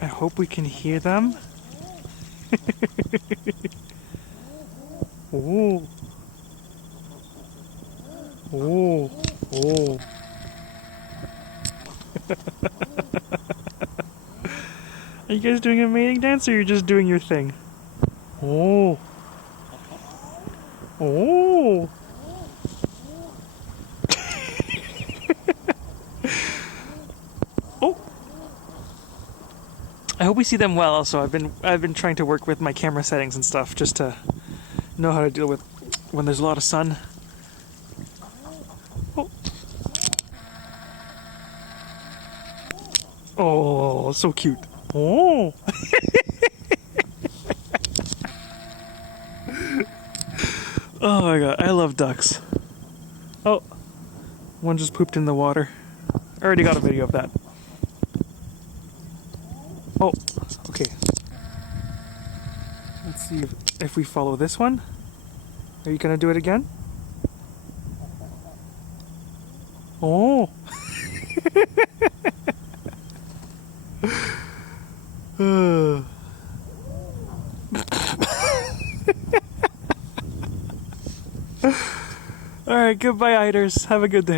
I hope we can hear them. Oh. Oh. Oh. Are you guys doing a mating dance or you're just doing your thing? Oh. Oh. Oh. I hope we see them well. Also, I've been trying to work with my camera settings and stuff just to know how to deal with when there's a lot of sun. Oh. Oh, so cute. Oh. Oh my god, I love ducks. Oh, one just pooped in the water. I already got a video of that. Oh, okay. Let's see if we follow this one. Are you gonna do it again? Oh. Alright, goodbye, Eiders. Have a good day.